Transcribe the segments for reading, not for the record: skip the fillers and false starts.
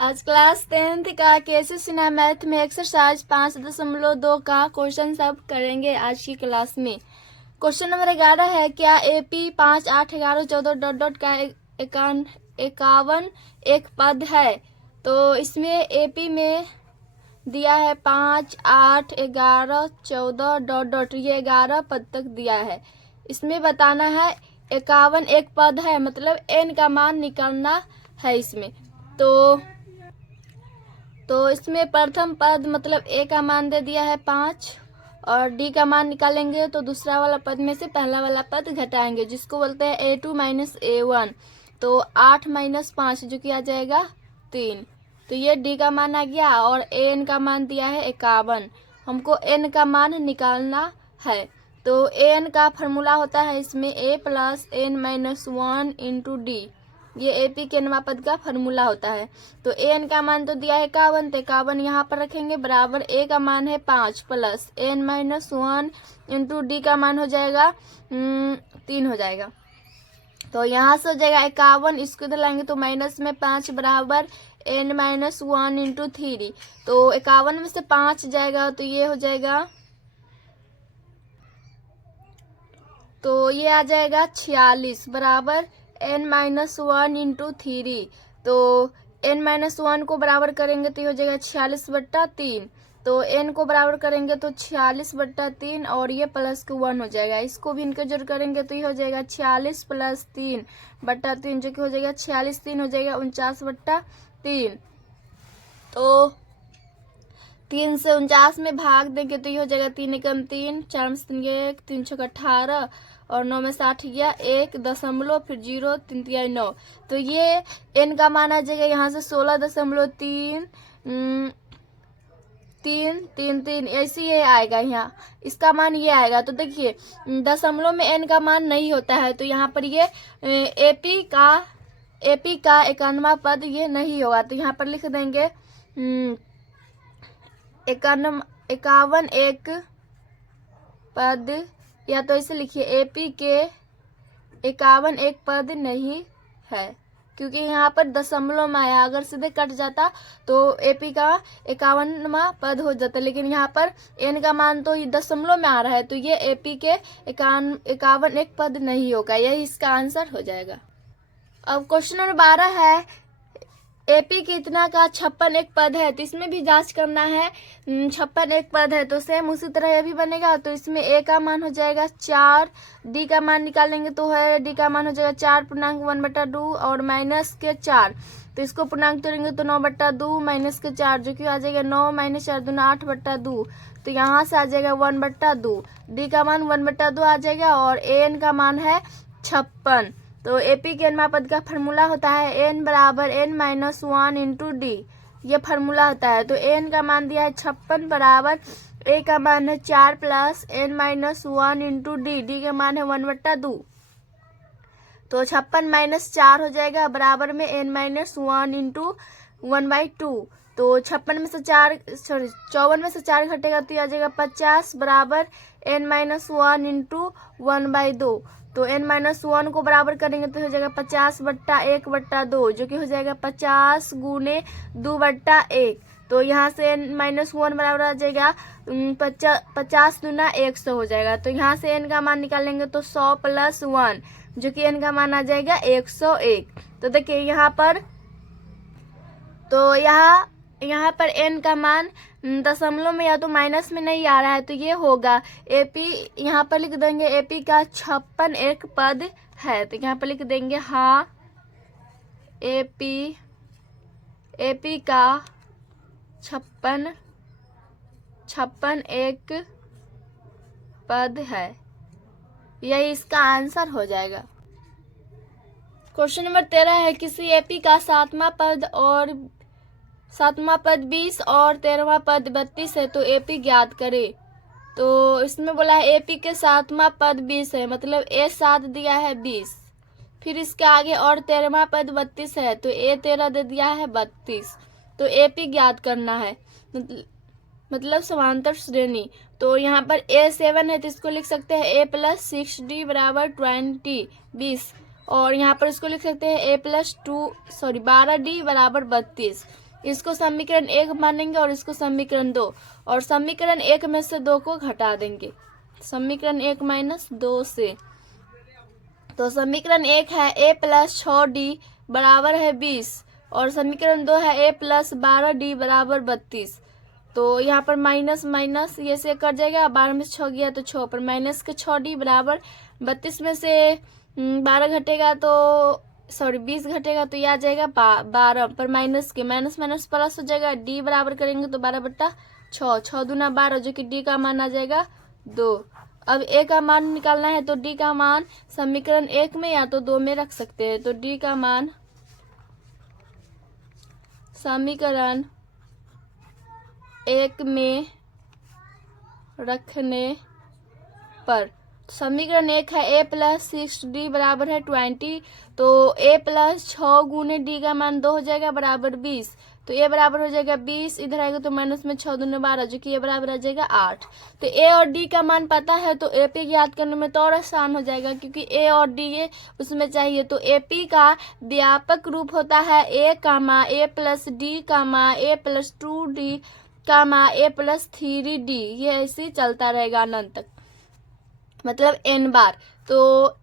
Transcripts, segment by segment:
आज class 10th का केसी Sinha math में एक्सरसाइज 5.2 का क्वेश्चन सब करेंगे आज की क्लास में। क्वेश्चन नंबर 11 है, क्या AP 5, 8, 11, 14 डॉट डॉट का 51 एक पद है। तो इसमें AP में दिया है 5, 8, 11, 14 डॉट डॉट, ये 11 पद तक दिया है। इसमें बताना है 51 एक पद है, मतलब n का मान निकालना है इसमें। तो इसमें प्रथम पद मतलब a का मान दे दिया है 5 और d का मान निकालेंगे तो दूसरा वाला पद में से पहला वाला पद घटाएंगे जिसको बोलते हैं A2 माइनस A1। तो 8 माइनस 5 जो कि आ जाएगा 3। तो ये d का मान आ गया और an का मान दिया है 51। हमको n का मान निकालना है। तो an का फॉर्मूला होता है इसमें a plus n minus 1 into D. ये AP के नवा पद का फॉर्मूला होता है। तो an का मान तो दिया है 51, तो 51 यहाँ पर रखेंगे बराबर a का मान है 5 plus n minus 1 into D का मान हो जाएगा 3 हो जाएगा। तो यहाँ से हो जाएगा 51, इसको इधर लाएंगे तो माइनस में 5 बराबर n माइनस 1 इंटू 3। तो 51 में से 5 जाएगा तो ये हो जाएगा, तो ये आ जाएगा 46 बराबर n माइनस 1 इंटू 3। तो n माइनस 1 को बराबर करेंगे तो ये हो जाएगा 46/3। तो n को बराबर करेंगे तो 46/3 और ये प्लस के 1 हो जाएगा। इसको भी इनके जोड़ करेंगे तो ये हो जाएगा 46 प्लस 3/3 जो कि हो जाएगा 46, 3 हो जाएगा 49/3। तो 3 से 49 में भाग देंगे तो ये हो जाएगा 3 एकम 3, 4 में से 3 1, 3 6 18 और 9 में 60 गया 1 दशमलव फिर 0 3 3 9। तो ये n का मान आ जाएगा यहाँ से 16.3 3 ऐसे ही आएगा। यहाँ इसका मान ये आएगा। तो देखिए दशमलव में n का मान नहीं होता है तो यहाँ पर ये AP का 51वां पद ये नहीं होगा। तो यहाँ पर लिख देंगे 51 एक पद, या तो इसे लिखिए AP के 51 एक पद नहीं है क्योंकि यहाँ पर दशमलव में आया। अगर सीधे कट जाता तो AP का 51वां पद हो जाता, लेकिन यहाँ पर n का मान तो दशमलव में आ रहा है तो ये AP के 51 एक पद नहीं होगा। यही इसका आंसर हो जाएगा। अब क्वेश्चन नंबर 12 है, AP कितना का 56 एक पद है। तो इसमें भी जांच करना है। 56 एक पद है तो सेम उसी तरह ये भी बनेगा। तो इसमें a का मान हो जाएगा 4, d का मान निकालेंगे तो है d का मान हो जाएगा 4.1/2 और माइनस के 4। तो इसको पूर्णांक तोड़ेंगे तो 9/2 माइनस के 4 जो कि आ जाएगा 9 माइनस 4 दूना 8/2। तो यहाँ से आ जाएगा 1/2, d का मान 1/2 आ जाएगा और an का मान है 56। तो AP के nवां पद का फॉर्मूला होता है n बराबर n माइनस 1 इंटू डी। ये फार्मूला होता है। तो n का मान दिया है 56 बराबर a का मान है 4 plus n minus 1 into D, D का मान है 1/2। तो 56 माइनस 4 हो जाएगा बराबर में n माइनस 1 इंटू 1/2। तो 56 में से 4 सॉरी 54 में से 4 घटेगा तो आ जाएगा 50 बराबर n माइनस 1 इंटू 1/2। तो n माइनस 1 को बराबर करेंगे तो हो जाएगा 50/1/2 जो कि हो जाएगा 50 गुने 2/1। तो यहाँ से n माइनस 1 बराबर आ जाएगा 50 दूना 100 हो जाएगा। तो यहाँ से n का मान निकालेंगे तो 100 प्लस 1 जो कि n का मान आ जाएगा 101। तो देखिए यहाँ पर, तो यहाँ पर n का मान दशमलव में या तो माइनस में नहीं आ रहा है तो ये होगा AP। यहाँ पर लिख देंगे AP का 56 एक पद है। तो यहाँ पर लिख देंगे हाँ AP का 56 एक पद है। यही इसका आंसर हो जाएगा। क्वेश्चन नंबर 13 है, किसी AP का 7वां पद 20 और 13वां पद 32 है तो AP ज्ञात करे। तो इसमें बोला है AP के 7वां पद 20 है, मतलब A7 दिया है 20, फिर इसके आगे और 13वां पद 32 है तो A13 दे दिया है 32। तो AP ज्ञात करना है, मतलब समांतर श्रेणी। तो यहाँ पर A7 है तो इसको लिख सकते हैं A प्लस 6D बराबर 20 और यहाँ पर इसको लिख सकते हैं A प्लस 12D बराबर 32। इसको समीकरण 1 मानेंगे और इसको समीकरण 2, और समीकरण 1 में से 2 को घटा देंगे, समीकरण 1 माइनस 2 से। तो समीकरण 1 है a प्लस 6d बराबर है 20, और समीकरण 2 है a प्लस 12d बराबर 32। तो यहाँ पर माइनस माइनस ये से कट जाएगा, 12 में से 6 गया तो 6 पर माइनस के 6d बराबर 32 में से 12 घटेगा तो 20 घटेगा तो यह आ जाएगा 12 पर माइनस के माइनस माइनस प्लस हो जाएगा, d बराबर करेंगे तो 12/6, 6 दूना 12 जो कि d का मान आ जाएगा 2। अब a का मान निकालना है तो d का मान समीकरण 1 में या तो 2 में रख सकते हैं। तो d का मान समीकरण 1 में रखने पर समीकरण 1 है a प्लस 6d बराबर है 20, तो a प्लस 6 गुने d का मान 2 हो जाएगा बराबर 20, तो a बराबर हो जाएगा 20, इधर आएगा तो माइनस में 6 दूने 12 जो कि a बराबर आ जाएगा 8। तो a और d का मान पता है तो ap याद करने में तो और आसान हो जाएगा, क्योंकि a और d ये उसमें चाहिए। तो ap का व्यापक रूप होता है a comma a plus d comma a plus 2d comma a plus 3d, ये ऐसे चलता रहेगा अनंत तक, मतलब n बार। तो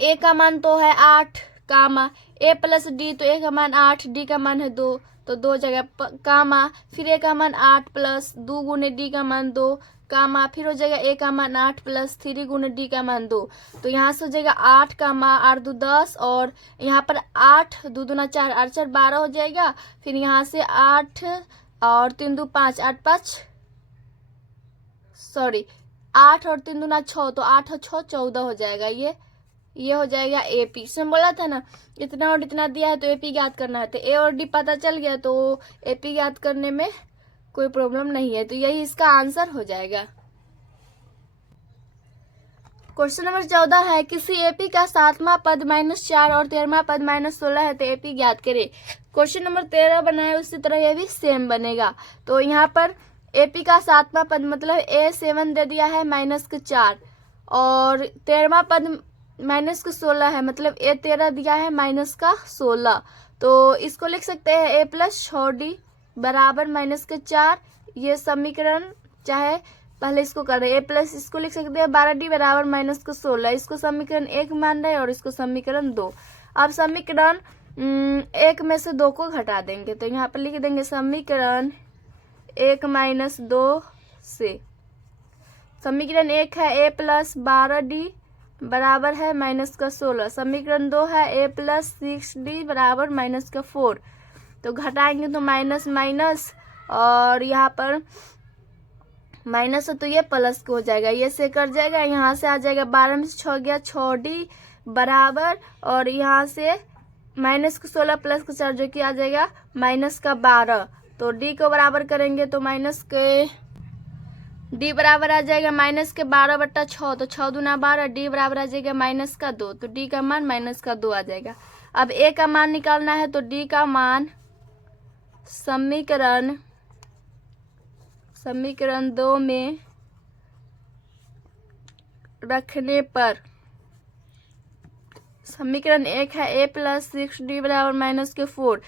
a का मान तो है 8 कामा a प्लस d, तो a का मान 8, d का मान है 2, तो 2 जगह कामा फिर a का मान 8 प्लस 2 गुने d का मान 2 कामा फिर हो जाएगा a का मान 8 प्लस 3 गुने d का मान 2। तो यहाँ से हो जाएगा 8 कामा 8 2 10, और यहाँ पर 8 2 दूना 4 8 4 12 हो जाएगा। फिर यहाँ से 8 और 3 2 5 8 5 8 और 3 दूना 6, तो 8 और 6 14 हो जाएगा। ये हो जाएगा AP। इसमें बोला था ना इतना और इतना दिया है तो AP याद करना है, तो A और D पता चल गया तो AP याद करने में कोई प्रॉब्लम नहीं है, तो यही इसका आंसर हो जाएगा। क्वेश्चन नंबर 14 है किसी AP का 7वां पद -4 और 13वां पद -16 है तो AP याद करे। क्वेश्चन नंबर 13 बना है उसी तरह ये भी सेम बनेगा। तो यहाँ पर AP का 7वां पद मतलब A7 दे दिया है -4, और 13वां पद -16 है मतलब A13 दिया है -16। तो इसको लिख सकते हैं A प्लस 6D बराबर -4, ये समीकरण चाहे पहले इसको कर रहे हैं A प्लस, इसको लिख सकते हैं 12D बराबर -16, इसको समीकरण 1 मान रहे हैं और इसको समीकरण 2। अब समीकरण 1 में से 2 को घटा देंगे, तो यहाँ पर लिख देंगे समीकरण 1 - 2 से। समीकरण 1 है A प्लस 12D बराबर है -16, समीकरण 2 है A प्लस 6D बराबर -4। तो घटाएंगे तो माइनस माइनस, और यहाँ पर माइनस है तो ये प्लस को हो जाएगा, ये से कट जाएगा, यहाँ से आ जाएगा 12 में से 6 गया 6D बराबर, और यहाँ से -16 प्लस का 4 जो कि आ जाएगा -12। तो D को बराबर करेंगे तो D बराबर आ जाएगा -12/6, तो 6 दूना 12, D बराबर आ जाएगा -2, तो D का मान -2 आ जाएगा। अब A का मान निकालना है तो D का मान समीकरण 2 में रखने पर समीकरण 1 है A प्लस 6D बराबर -4,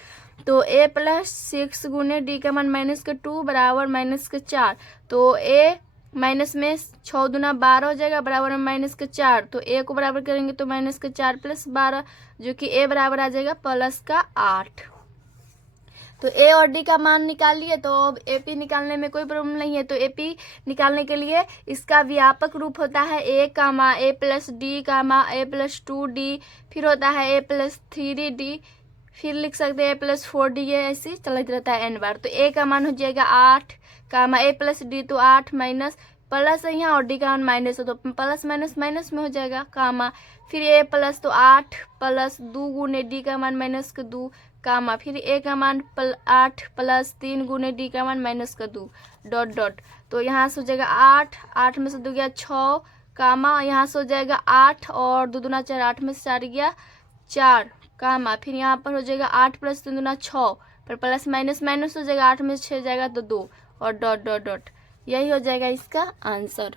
तो A प्लस 6 गुने D का मान -2 बराबर -4, तो A माइनस में 6 दूना 12 हो जाएगा बराबर में -4, तो A को बराबर करेंगे तो -4 + 12 जो कि A बराबर आ जाएगा +8। तो A और D का मान निकाल लिए, तो अब AP निकालने में कोई प्रॉब्लम नहीं है। तो AP निकालने के लिए इसका व्यापक रूप होता है A comma A plus D comma A plus 2D, फिर होता है A प्लस 3D, फिर लिख सकते हैं A प्लस 4D, ये ऐसे चलता रहता है n बार। तो A का मान हो जाएगा 8 कामा A प्लस D, तो 8 माइनस प्लस है यहाँ और D का मान माइनस है तो प्लस माइनस माइनस में हो जाएगा कामा, फिर A प्लस तो 8 प्लस 2 गुने D का मान -2 कामा, फिर A का मान 8 प्लस 3 गुने D का मान -2 डॉट डॉट। तो यहाँ से हो जाएगा 8 में से 2 गया 6 कामा, यहाँ से हो जाएगा 8 और 2 दूना 4, 8 में से 4 गया 4 कामा, फिर यहाँ पर हो जाएगा 8 प्लस 3 दूना 6 पर प्लस माइनस माइनस हो जाएगा, 8 में से 6 जाएगा तो 2 और डॉट डॉट डॉट। यही हो जाएगा इसका आंसर।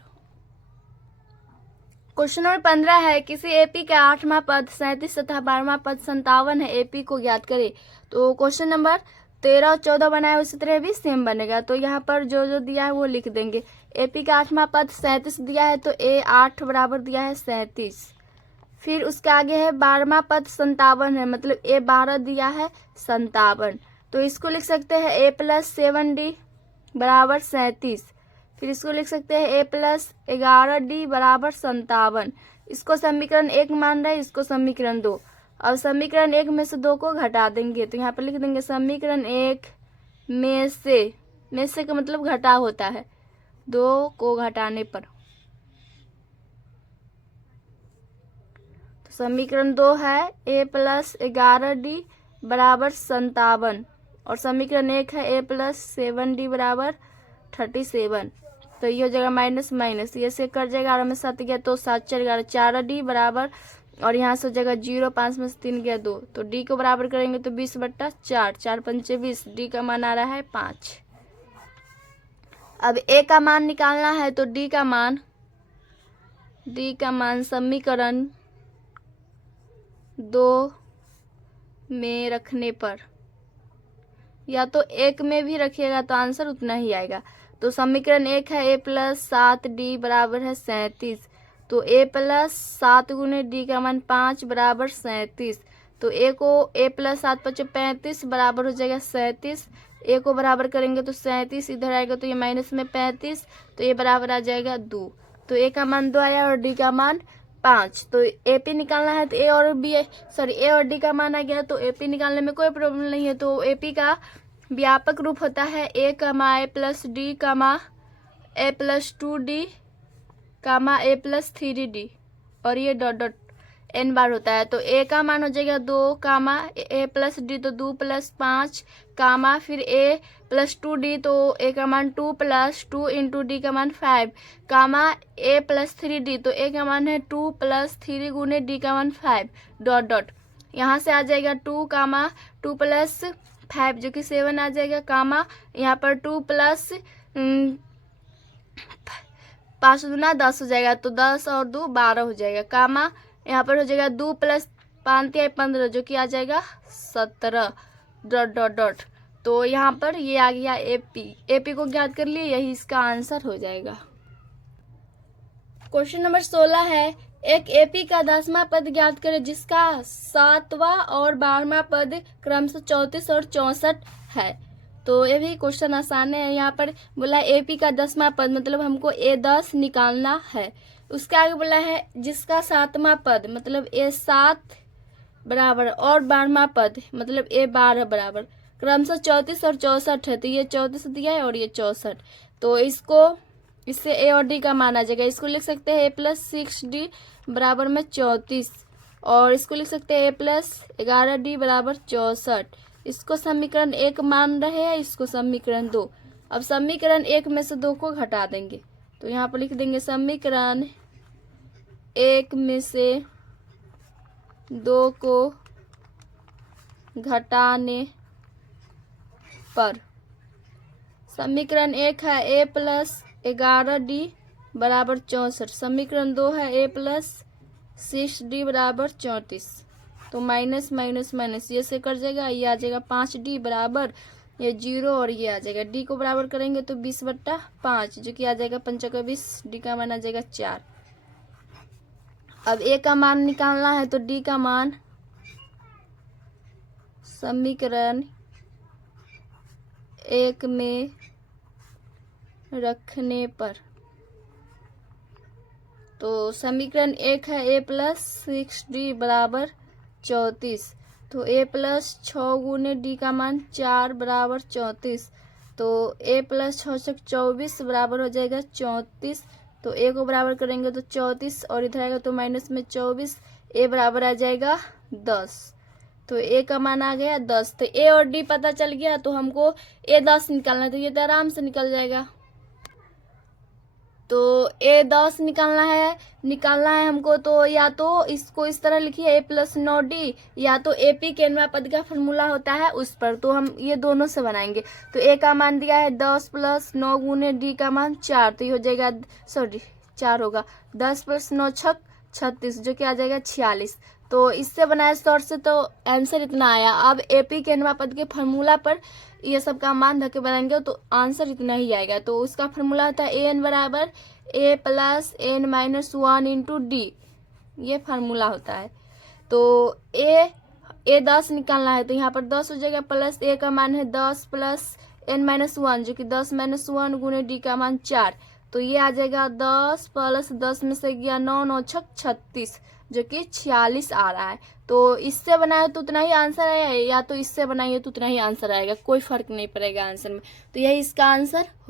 क्वेश्चन नंबर 15 है किसी एपी का 8वां पद 37 तथा 12वां पद 57 है, एपी को ज्ञात करें। तो क्वेश्चन नंबर 13 और 14 बनाए उसी तरह भी सेम बनेगा। तो यहाँ पर जो जो दिया है वो लिख देंगे। AP का 8वां पद 37 दिया है तो A8 बराबर दिया है 37। फिर उसके आगे है 12वां पद 57 है, मतलब A12 दिया है 57। तो इसको लिख सकते हैं A+7D बराबर 37। फिर इसको लिख सकते हैं A+11D बराबर 57। इसको समीकरण 1 मान रहे हैं, इसको समीकरण 2। अब समीकरण 1 में से 2 को घटा देंगे तो यहाँ पर लिख देंगे समीकरण 1 में से का मतलब घटा होता है, 2 को घटाने पर। तो समीकरण 2 है A+11D बराबर 57 और समीकरण 1 है A+7D बराबर 37। तो ये हो जाएगा माइनस माइनस, ये से कट जाएगा, 11 में 7 गया तो 7 4 11, 4D बराबर, और यहाँ से हो जाएगा 0, 5 में से 3 गया 2, तो D को बराबर करेंगे तो 20/4, 4 पंचे 20, D का मान आ रहा है 5। अब A का मान निकालना है तो D का मान समीकरण 2 में रखने पर, या तो 1 में भी रखिएगा तो आंसर उतना ही आएगा। तो समीकरण 1 है A+7D बराबर है 37। तो A+7 गुने D का मान 5 बराबर 37। तो A को A+7 + 35 बराबर हो जाएगा 37। A को बराबर करेंगे तो 37 इधर आएगा तो ये माइनस में 35, तो ये बराबर आ जाएगा 2। तो A का मान 2 आया और D का मान 5। तो AP निकालना है तो A और D का मान आ गया, तो AP निकालने में कोई प्रॉब्लम नहीं है। तो AP का व्यापक रूप होता है A, A+D, A+2D, A+3D और ये डॉट डॉट n बार होता है। तो A का मान हो जाएगा 2, A+D तो 2 + 5, फिर A+2D तो A का मान 2 + 2 × D का मान 5, A+3D तो A का मान है 2 + 3 गुने D का मान 5, डॉट डॉट। यहाँ से आ जाएगा 2 + 5 जो कि 7 आ जाएगा, यहाँ पर 2 + 5 दूना 10 हो जाएगा, तो 10 और 2 12 हो जाएगा, यहाँ पर हो जाएगा 2 + 5 × 15 जो कि आ जाएगा 17, डॉट डॉट डॉट। तो यहाँ पर ये आ गया AP को ज्ञात कर लिए, यही इसका आंसर हो जाएगा। क्वेश्चन नंबर 16 है, एक AP का 10वां पद ज्ञात करें जिसका 7वां और 12वां पद क्रमशः 34 और 64 है। तो ये भी क्वेश्चन आसान है। यहाँ पर बोला AP का 10वां पद, मतलब हमको A10 निकालना है। उसके आगे बोला है जिसका 7वां पद मतलब A7 बराबर और 12वां पद मतलब A12 बराबर क्रमशः 34 और 64 है। तो ये 34 दिया है और ये 64, तो इससे A और D का मान आ जाएगा। इसको लिख सकते हैं A+6D बराबर में 34 और इसको लिख सकते हैं A+11D बराबर 64। इसको समीकरण 1 मान रहे हैं, इसको समीकरण 2। अब समीकरण 1 में से 2 को घटा देंगे तो यहाँ पर लिख देंगे समीकरण 1 में से 2 को घटाने पर समीकरण 1 है A+11D बराबर 64, समीकरण 2 है A+6D बराबर 34। तो माइनस माइनस माइनस ये से कट जाएगा, ये आ जाएगा 5D बराबर ये 0 और ये आ जाएगा। D को बराबर करेंगे तो 20/5 जो कि आ जाएगा 5 × 20, D का मान आ जाएगा 4। अब A का मान निकालना है तो D का मान समीकरण 1 में रखने पर, तो समीकरण 1 है A+6D बराबर 34। तो A+6 गुने D का मान 4 बराबर 34। तो A+6 = 24 बराबर हो जाएगा 34। तो A को बराबर करेंगे तो 34 और इधर आएगा तो माइनस में 24, A बराबर आ जाएगा 10। तो A का मान आ गया 10। तो A और D पता चल गया, तो हमको A10 निकालना है, तो ये तो आराम से निकल जाएगा। तो A10 निकालना है हमको, तो या तो इसको इस तरह लिखिए A+9D, या तो AP के nवां पद का फॉर्मूला होता है उस पर, तो हम ये दोनों से बनाएंगे। तो A का मान दिया है 10 + 9 गुने D का मान 4, तो ये हो जाएगा 4 होगा 10 + 9 = 36 जो कि आ जाएगा 46। तो इससे बनाया शॉर्ट से तो आंसर इतना आया। अब AP के nवां पद के फार्मूला पर ये सब का मान धके बनाएंगे तो आंसर इतना ही आएगा। तो उसका फार्मूला होता है an बराबर a plus n minus 1 into D, ये फार्मूला होता है। तो a 10 निकालना है तो यहाँ पर 10 हो जाएगा, प्लस a का मान है 10 प्लस n माइनस 1 जो कि 10 माइनस 1 गुने d का मान 4, तो ये आ जाएगा 10 प्लस 10 में से गया 9, 9 छक 36 जो कि 46 आ रहा है। तो इससे बनाए तो उतना ही आंसर आएगा या तो इससे बनाइए तो उतना ही आंसर आएगा, कोई फर्क नहीं पड़ेगा आंसर में। तो यही इसका आंसर